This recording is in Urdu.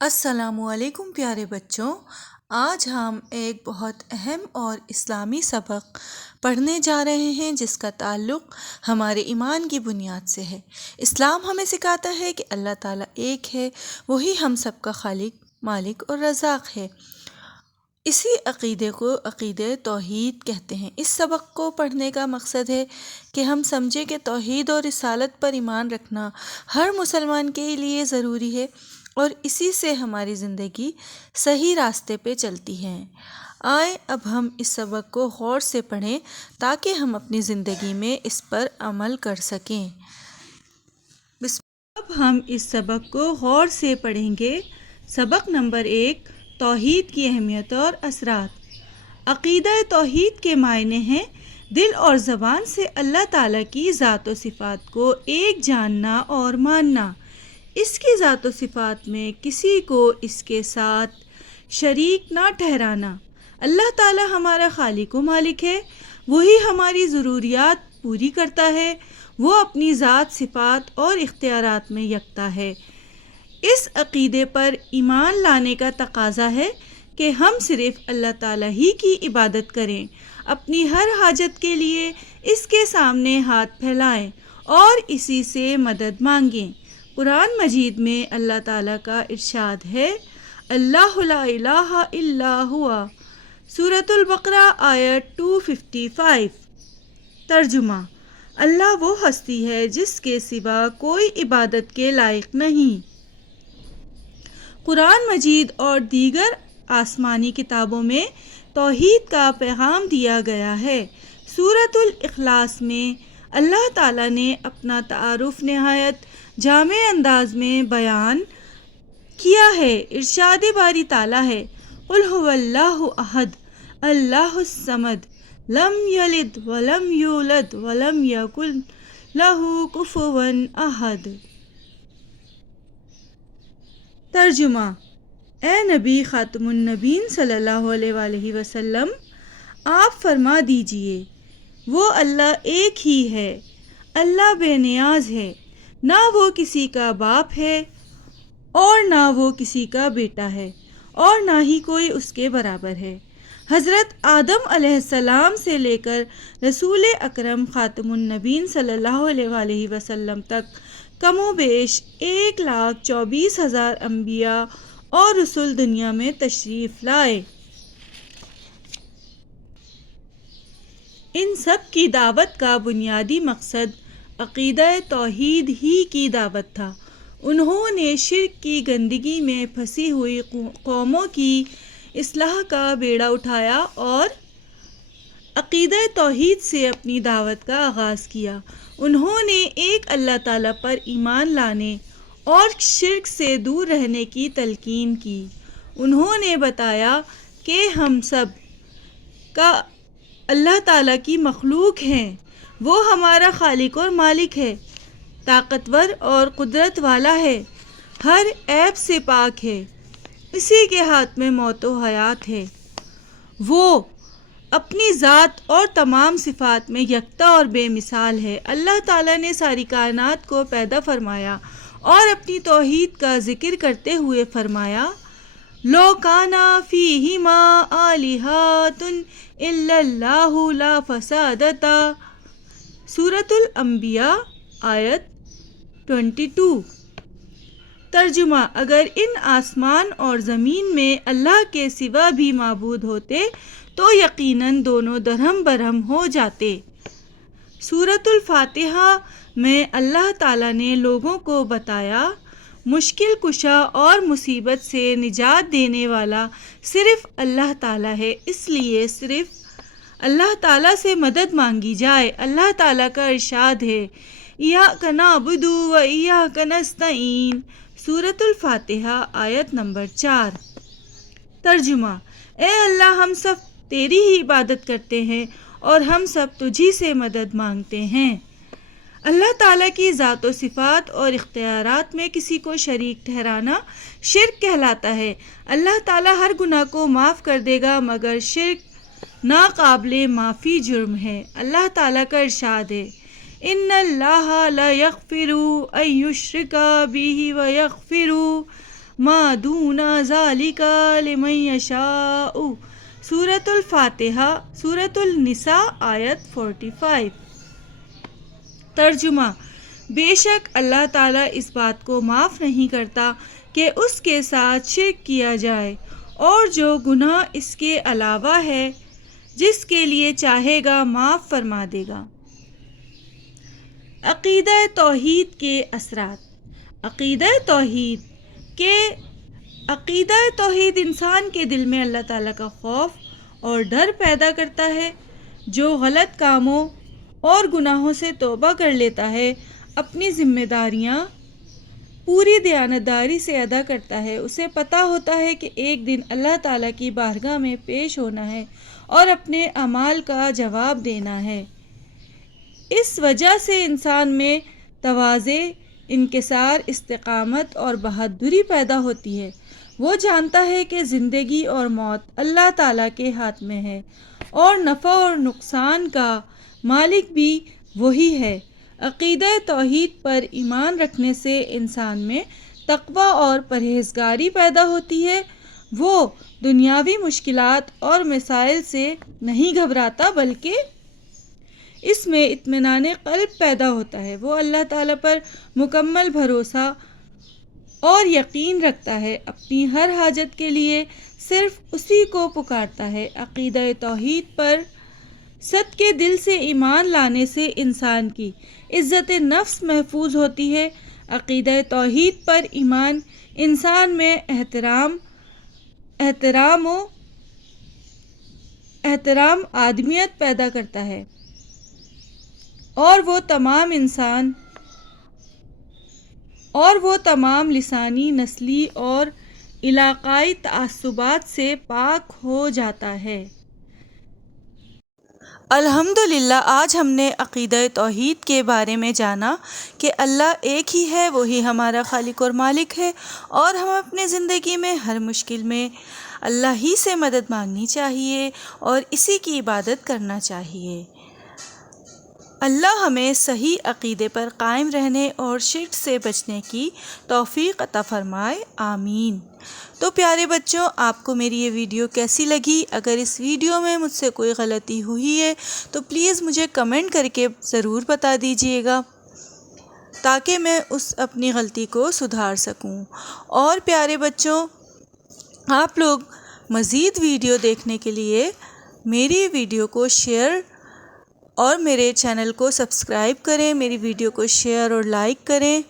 السلام علیکم پیارے بچوں، آج ہم ایک بہت اہم اور اسلامی سبق پڑھنے جا رہے ہیں جس کا تعلق ہمارے ایمان کی بنیاد سے ہے۔ اسلام ہمیں سکھاتا ہے کہ اللہ تعالیٰ ایک ہے، وہی ہم سب کا خالق، مالک اور رزاق ہے۔ اسی عقیدے کو عقیدہ توحید کہتے ہیں۔ اس سبق کو پڑھنے کا مقصد ہے کہ ہم سمجھیں کہ توحید اور رسالت پر ایمان رکھنا ہر مسلمان کے لیے ضروری ہے اور اسی سے ہماری زندگی صحیح راستے پہ چلتی ہے۔ آئیں اب ہم اس سبق کو غور سے پڑھیں تاکہ ہم اپنی زندگی میں اس پر عمل کر سکیں۔ اب ہم اس سبق کو غور سے پڑھیں گے۔ سبق نمبر 1، توحید کی اہمیت اور اثرات۔ عقیدہ توحید کے معنی ہیں دل اور زبان سے اللہ تعالیٰ کی ذات و صفات کو ایک جاننا اور ماننا، اس کی ذات و صفات میں کسی کو اس کے ساتھ شریک نہ ٹھہرانا۔ اللہ تعالیٰ ہمارا خالق و مالک ہے، وہی ہماری ضروریات پوری کرتا ہے، وہ اپنی ذات، صفات اور اختیارات میں یکتا ہے۔ اس عقیدے پر ایمان لانے کا تقاضا ہے کہ ہم صرف اللہ تعالیٰ ہی کی عبادت کریں، اپنی ہر حاجت کے لیے اس کے سامنے ہاتھ پھیلائیں اور اسی سے مدد مانگیں۔ قرآن مجید میں اللہ تعالیٰ کا ارشاد ہے، اللہ لا الہ الا ہوا، سورۃ البقرہ آیت 255۔ ترجمہ: اللہ وہ ہستی ہے جس کے سوا کوئی عبادت کے لائق نہیں۔ قرآن مجید اور دیگر آسمانی کتابوں میں توحید کا پیغام دیا گیا ہے۔ سورۃ الاخلاص میں اللہ تعالیٰ نے اپنا تعارف نہایت جامع انداز میں بیان کیا ہے۔ ارشاد باری تعالیٰ ہے، قل هو اللہ احد اللہ الصمد لم یلد ولم یولد ولم یکن لہ کفوا احد۔ ترجمہ: اے نبی خاتم النبیین صلی اللہ علیہ وآلہ وسلم، آپ فرما دیجئے، وہ اللہ ایک ہی ہے، اللہ بے نیاز ہے، نہ وہ کسی کا باپ ہے اور نہ وہ کسی کا بیٹا ہے اور نہ ہی کوئی اس کے برابر ہے۔ حضرت آدم علیہ السلام سے لے کر رسول اکرم خاتم النبیین صلی اللہ علیہ وآلہ وسلم تک کم و بیش 1,24,000 انبیاء اور رسول دنیا میں تشریف لائے۔ ان سب کی دعوت کا بنیادی مقصد عقیدہ توحید ہی کی دعوت تھا۔ انہوں نے شرک کی گندگی میں پھنسی ہوئی قوموں کی اصلاح کا بیڑا اٹھایا اور عقیدہ توحید سے اپنی دعوت کا آغاز کیا۔ انہوں نے ایک اللہ تعالیٰ پر ایمان لانے اور شرک سے دور رہنے کی تلقین کی۔ انہوں نے بتایا کہ ہم سب کا اللہ تعالیٰ کی مخلوق ہیں، وہ ہمارا خالق اور مالک ہے، طاقتور اور قدرت والا ہے، ہر عیب سے پاک ہے، اسی کے ہاتھ میں موت و حیات ہے، وہ اپنی ذات اور تمام صفات میں یکتا اور بے مثال ہے۔ اللہ تعالیٰ نے ساری کائنات کو پیدا فرمایا اور اپنی توحید کا ذکر کرتے ہوئے فرمایا، لو کان فیہما آلہۃ الا اللہ لفسدتا، سورۃ الانبیاء آیت 22۔ ترجمہ: اگر ان آسمان اور زمین میں اللہ کے سوا بھی معبود ہوتے تو یقیناً دونوں درہم برہم ہو جاتے۔ سورۃ الفاتحہ میں اللہ تعالیٰ نے لوگوں کو بتایا، مشکل کشا اور مصیبت سے نجات دینے والا صرف اللہ تعالیٰ ہے، اس لیے صرف اللہ تعالیٰ سے مدد مانگی جائے۔ اللہ تعالیٰ کا ارشاد ہے، ایاک نعبد و ایاک نستعین، سورۃ الفاتحہ آیت نمبر 4۔ ترجمہ: اے اللہ، ہم سب تیری ہی عبادت کرتے ہیں اور ہم سب تجھی سے مدد مانگتے ہیں۔ اللہ تعالیٰ کی ذات و صفات اور اختیارات میں کسی کو شریک ٹھہرانا شرک کہلاتا ہے۔ اللہ تعالیٰ ہر گناہ کو معاف کر دے گا مگر شرک ناقابل معافی جرم ہے۔ اللہ تعالیٰ کا ارشاد ہے، ان اللہ لا یغفر ان یشرک بہ ویغفر ما دون ذالک لمن یشاء۔ سورۃ الفاتحہ، سورۃ النساء آیت 45۔ ترجمہ: بے شک اللہ تعالیٰ اس بات کو معاف نہیں کرتا کہ اس کے ساتھ شرک کیا جائے، اور جو گناہ اس کے علاوہ ہے جس کے لیے چاہے گا معاف فرما دے گا۔ عقیدہ توحید کے اثرات۔ عقیدہ توحید انسان کے دل میں اللہ تعالیٰ کا خوف اور ڈر پیدا کرتا ہے۔ جو غلط کاموں اور گناہوں سے توبہ کر لیتا ہے، اپنی ذمہ داریاں پوری دیانتداری سے ادا کرتا ہے، اسے پتہ ہوتا ہے کہ ایک دن اللہ تعالیٰ کی بارگاہ میں پیش ہونا ہے اور اپنے اعمال کا جواب دینا ہے۔ اس وجہ سے انسان میں تواضع، انکسار، استقامت اور بہادری پیدا ہوتی ہے۔ وہ جانتا ہے کہ زندگی اور موت اللہ تعالیٰ کے ہاتھ میں ہے، اور نفع اور نقصان کا مالک بھی وہی ہے۔ عقیدہ توحید پر ایمان رکھنے سے انسان میں تقویٰ اور پرہیزگاری پیدا ہوتی ہے۔ وہ دنیاوی مشکلات اور مسائل سے نہیں گھبراتا، بلکہ اس میں اطمینان قلب پیدا ہوتا ہے۔ وہ اللہ تعالیٰ پر مکمل بھروسہ اور یقین رکھتا ہے، اپنی ہر حاجت کے لیے صرف اسی کو پکارتا ہے۔ عقیدہ توحید پر صدقے دل سے ایمان لانے سے انسان کی عزت نفس محفوظ ہوتی ہے۔ عقیدہ توحید پر ایمان انسان میں احترام آدمیت پیدا کرتا ہے، اور وہ تمام لسانی، نسلی اور علاقائی تعصبات سے پاک ہو جاتا ہے۔ الحمدللہ، آج ہم نے عقیدہ توحید کے بارے میں جانا کہ اللہ ایک ہی ہے، وہی ہمارا خالق اور مالک ہے، اور ہم اپنے زندگی میں ہر مشکل میں اللہ ہی سے مدد مانگنی چاہیے اور اسی کی عبادت کرنا چاہیے۔ اللہ ہمیں صحیح عقیدے پر قائم رہنے اور شرک سے بچنے کی توفیق عطا فرمائے، آمین۔ تو پیارے بچوں، آپ کو میری یہ ویڈیو کیسی لگی؟ اگر اس ویڈیو میں مجھ سے کوئی غلطی ہوئی ہے تو پلیز مجھے کمنٹ کر کے ضرور بتا دیجیے گا، تاکہ میں اپنی غلطی کو سدھار سکوں۔ اور پیارے بچوں، آپ لوگ مزید ویڈیو دیکھنے کے لیے میری ویڈیو کو شیئر اور میرے چینل کو سبسکرائب کریں، میری ویڈیو کو شیئر اور لائک کریں۔